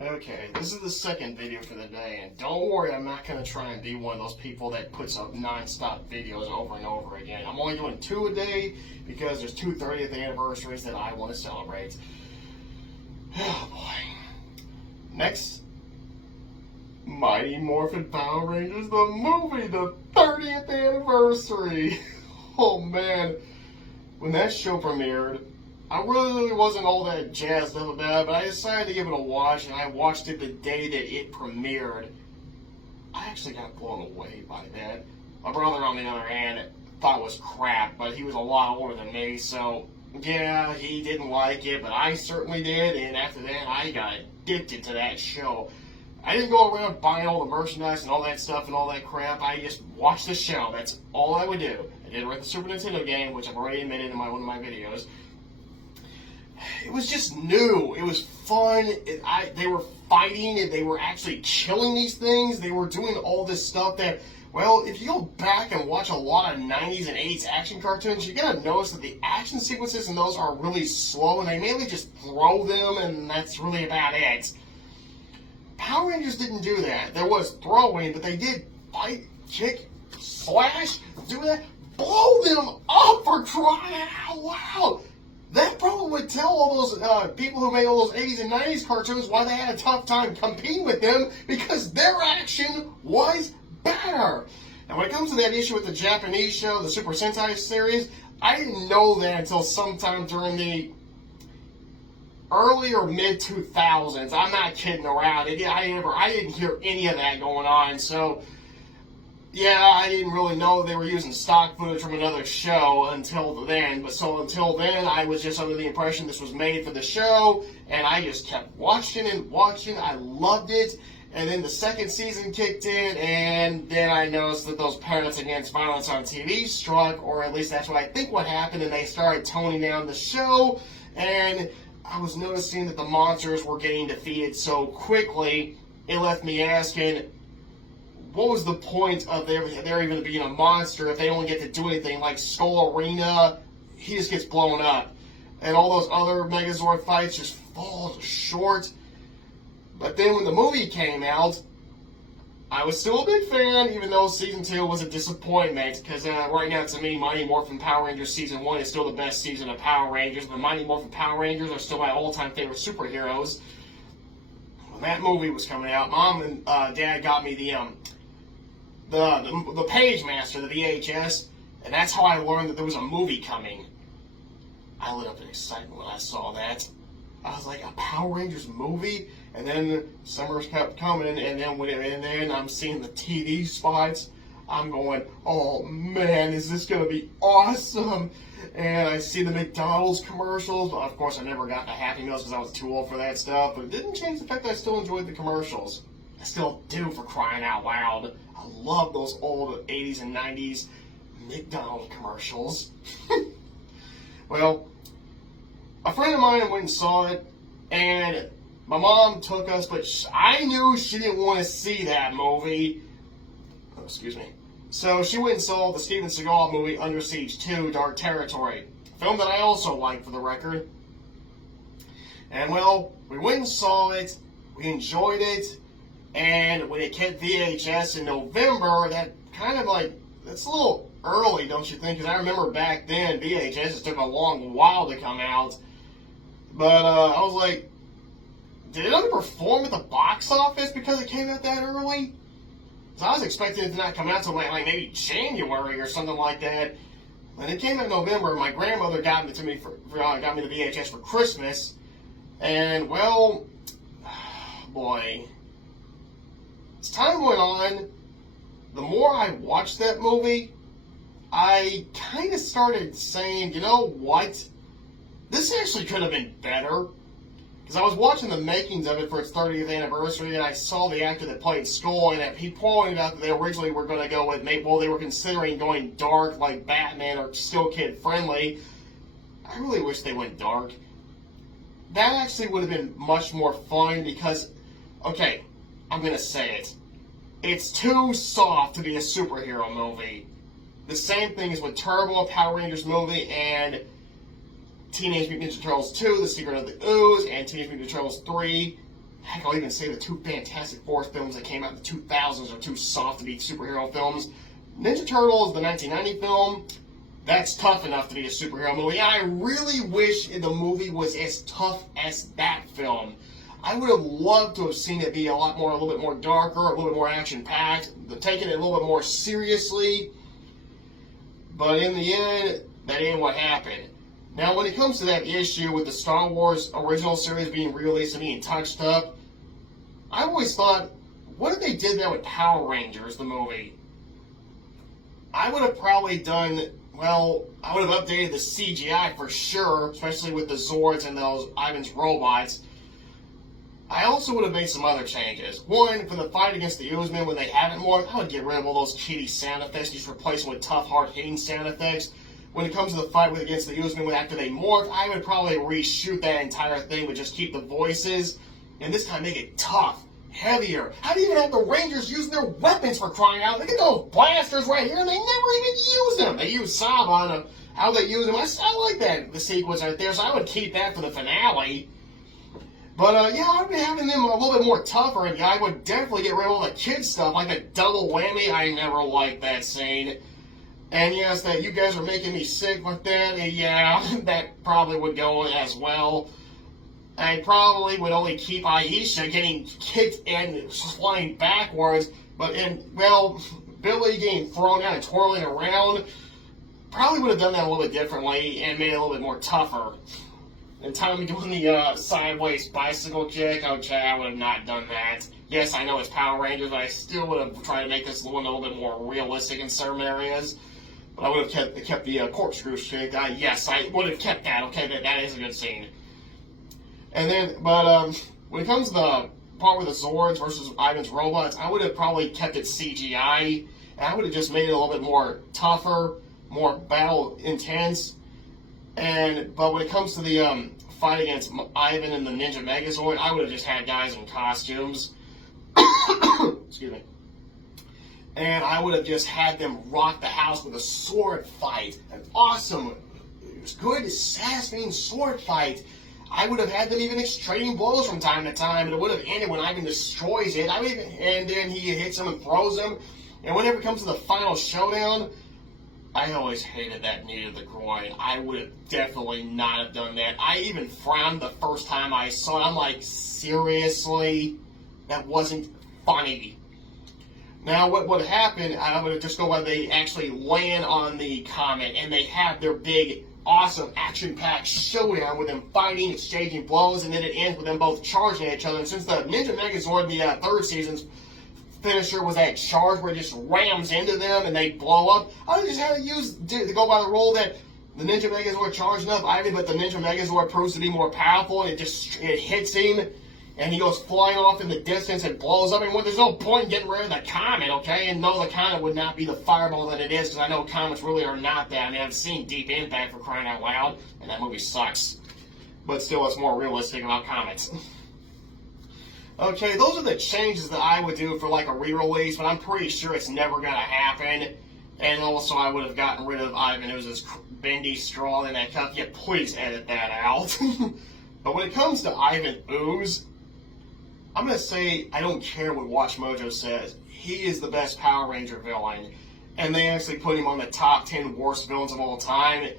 Okay, this is the second video for the day, and don't worry, I'm not going to try and be one of those people that puts up non-stop videos over and over again. I'm only doing 2 a day because there's 2 30th anniversaries that I want to celebrate. Oh boy. Next, Mighty Morphin Power Rangers, the movie, the 30th anniversary. Oh man, when that show premiered, I really wasn't all that jazzed up about it, but I decided to give it a watch, and I watched it the day that it premiered. I actually got blown away by that. My brother, on the other hand, thought it was crap, but he was a lot older than me, so yeah, he didn't like it, but I certainly did, and after that, I got addicted to that show. I didn't go around buying all the merchandise and all that stuff and all that crap. I just watched the show. That's all I would do. I did rent the Super Nintendo game, which I've already admitted in one of my videos. It was just new. It was fun. They were fighting, and they were actually killing these things. They were doing all this stuff that, well, if you go back and watch a lot of 90s and 80s action cartoons, you're going to notice that the action sequences in those are really slow, and they mainly just throw them, and that's really about it. Power Rangers didn't do that. There was throwing, but they did fight, kick, slash, do that, blow them up, for crying out loud. That probably would tell all those people who made all those 80s and 90s cartoons why they had a tough time competing with them, because their action was better. Now, when it comes to that issue with the Japanese show, the Super Sentai series, I didn't know that until sometime during the early or mid 2000s. I'm not kidding around. I didn't hear any of that going on. So, yeah, I didn't really know they were using stock footage from another show until then. Until then, I was just under the impression this was made for the show, and I just kept watching and watching. I loved it. And then the second season kicked in, and then I noticed that those Parents Against Violence on TV struck, or at least that's what I think what happened, and they started toning down the show, and I was noticing that the monsters were getting defeated so quickly, it left me asking, what was the point of there even being a monster if they only get to do anything? Like Skull Arena, he just gets blown up. And all those other Megazord fights just fall short. But then when the movie came out, I was still a big fan, even though Season 2 was a disappointment. Because right now, to me, Mighty Morphin Power Rangers Season 1 is still the best season of Power Rangers. The Mighty Morphin Power Rangers are still my all-time favorite superheroes. When that movie was coming out, Mom and Dad got me the Page Master, the VHS, and that's how I learned that there was a movie coming. I lit up in excitement when I saw that. I was like, a Power Rangers movie? And then summers kept coming, and then I'm seeing the TV spots. I'm going, oh man, is this going to be awesome? And I see the McDonald's commercials. Of course, I never got the Happy Meals because I was too old for that stuff, but it didn't change the fact that I still enjoyed the commercials. I still do, for crying out loud. I love those old 80s and 90s McDonald's commercials. Well, a friend of mine went and saw it, and my mom took us, but I knew she didn't want to see that movie. Oh, excuse me. So she went and saw the Steven Seagal movie Under Siege 2, Dark Territory. A film that I also like, for the record. And, well, we went and saw it. We enjoyed it. And when it hit VHS in November, that kind of like, that's a little early, don't you think? Because I remember back then, VHS took a long while to come out. But I was like, did it underperform at the box office because it came out that early? So I was expecting it to not come out until like maybe January or something like that. When it came out in November, my grandmother got me the VHS for Christmas. And, well, boy, as time went on, the more I watched that movie, I kind of started saying, you know what? This actually could have been better. Because I was watching the makings of it for its 30th anniversary, and I saw the actor that played Skull, and he pointed out that they originally were going to go with, well, they were considering going dark like Batman or still kid-friendly. I really wish they went dark. That actually would have been much more fun because, okay, I'm going to say it. It's too soft to be a superhero movie. The same thing is with Turbo, a Power Rangers movie, and Teenage Mutant Ninja Turtles 2, The Secret of the Ooze, and Teenage Mutant Ninja Turtles 3, heck, I'll even say the two Fantastic Four films that came out in the 2000s are too soft to be superhero films. Ninja Turtles, the 1990 film, that's tough enough to be a superhero movie. I really wish the movie was as tough as that film. I would have loved to have seen it be a little bit more darker, a little bit more action-packed, taking it a little bit more seriously. But in the end, that ain't what happened. Now, when it comes to that issue with the Star Wars original series being released and being touched up, I always thought, what if they did that with Power Rangers, the movie? I would have probably done, well, I would have updated the CGI for sure, especially with the Zords and those Ivan's robots. I also would have made some other changes. One, for the fight against the Uzman when they haven't morphed, I would get rid of all those cheaty sound effects, just replace them with tough, hard-hitting sound effects. When it comes to the fight against the Uzman after they morph, I would probably reshoot that entire thing, but just keep the voices, and this time make it tough, heavier. How do you even have the Rangers using their weapons, for crying out? Look at those blasters right here, and they never even use them. They use Saba on how they use them. I like that, the sequence right there, so I would keep that for the finale. But, yeah, I would be having them a little bit more tougher, and I would definitely get rid of all the kid stuff, like the double whammy. I never liked that scene. And yes, that you guys are making me sick with that, and yeah, that probably would go as well. I probably would only keep Aisha getting kicked and flying backwards, but Billy getting thrown out and twirling around, probably would have done that a little bit differently and made it a little bit more tougher. And Tommy doing the sideways bicycle kick, okay, I would have not done that. Yes, I know it's Power Rangers, but I still would have tried to make this one a little bit more realistic in certain areas. But I would have kept the corkscrew kick. Yes, I would have kept that. Okay, that is a good scene. And then, but when it comes to the part with the Zords versus Ivan's robots, I would have probably kept it CGI, and I would have just made it a little bit more tougher, more battle intense. But when it comes to the fight against Ivan and the Ninja Megazord, I would have just had guys in costumes. Excuse me. And I would have just had them rock the house with a sword fight. An awesome, good, satisfying sword fight. I would have had them even trading blows from time to time, and it would have ended when Ivan destroys it. And then he hits him and throws him. And whenever it comes to the final showdown, I always hated that knee to the groin. I would have definitely not have done that. I even frowned the first time I saw it. I'm like, seriously? That wasn't funny. Now, what would happen, I would just go where they actually land on the comet and they have their big, awesome, action-packed showdown with them fighting, exchanging blows, and then it ends with them both charging at each other. And since the Ninja Megazord, the third season's finisher was that charge where it just rams into them and they blow up, I just had to go by the rule that the Ninja Megazord charged enough Ivan, but the Ninja Megazord proves to be more powerful, and it hits him, and he goes flying off in the distance and blows up. And there's no point in getting rid of the comet, okay? And no, the comet would not be the fireball that it is, because I know comets really are not that. I mean, I've seen Deep Impact, for crying out loud, and that movie sucks. But still, it's more realistic about comets. Okay, those are the changes that I would do for like a re-release, but I'm pretty sure it's never going to happen. And also, I would have gotten rid of Ivan Ooze's bendy straw in that cup. Yeah, please edit that out. But when it comes to Ivan Ooze, I'm going to say I don't care what Watch Mojo says. He is the best Power Ranger villain. And they actually put him on the top 10 worst villains of all time.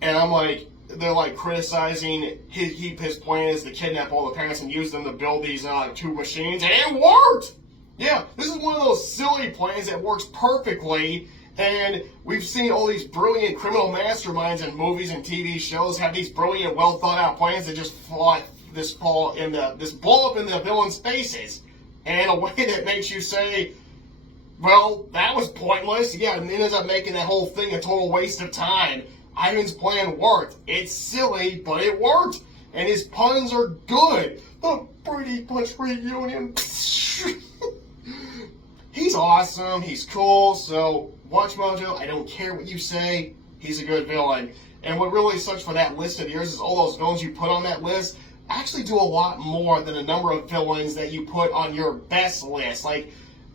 And I'm like, they're like criticizing his plan is to kidnap all the parents and use them to build these two machines. And it worked! Yeah, this is one of those silly plans that works perfectly. And we've seen all these brilliant criminal masterminds in movies and TV shows have these brilliant, well thought out plans that just blow up in the villains' faces. And in a way that makes you say, well, that was pointless. Yeah, and it ends up making that whole thing a total waste of time. Ivan's plan worked. It's silly, but it worked. And his puns are good. The Brady Bunch reunion. He's awesome. He's cool. So, Watch Mojo, I don't care what you say. He's a good villain. And what really sucks for that list of yours is all those villains you put on that list actually do a lot more than a number of villains that you put on your best list. Like,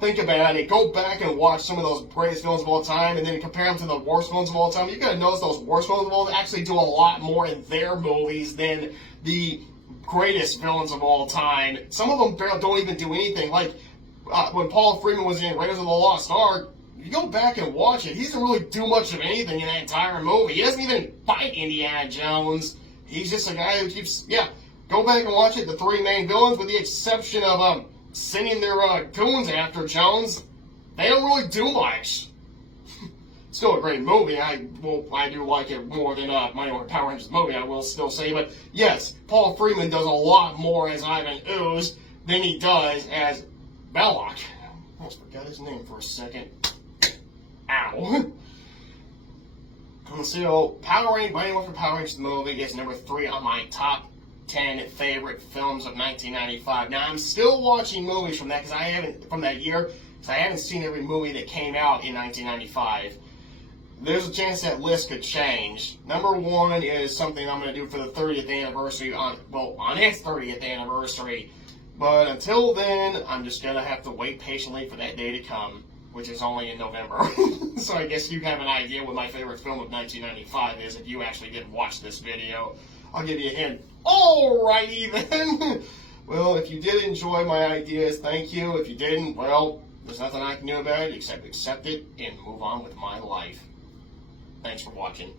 think about it. Go back and watch some of those greatest villains of all time and then compare them to the worst villains of all time. You're going to notice those worst villains of all time actually do a lot more in their movies than the greatest villains of all time. Some of them don't even do anything. Like when Paul Freeman was in Raiders of the Lost Ark, you go back and watch it, he doesn't really do much of anything in that entire movie. He doesn't even fight Indiana Jones. He's just a guy who keeps, go back and watch it. The three main villains, with the exception of sending their goons after Jones, they don't really do much. Still a great movie. I do like it more than Mighty Morphin Power Rangers movie, I will still say. But yes, Paul Freeman does a lot more as Ivan Ooze than he does as Belloc. I almost forgot his name for a second. Ow. So, Mighty Morphin Power Rangers movie is number 3 on my top 10 favorite films of 1995. Now, I'm still watching movies from that year, because I haven't seen every movie that came out in 1995. There's a chance that list could change. Number 1 is something I'm going to do for the 30th anniversary, on its 30th anniversary. But until then, I'm just going to have to wait patiently for that day to come, which is only in November. So I guess you have an idea what my favorite film of 1995 is if you actually did watch this video. I'll give you a hint. Alrighty then. Well, if you did enjoy my ideas, thank you. If you didn't, well, there's nothing I can do about it except accept it and move on with my life. Thanks for watching.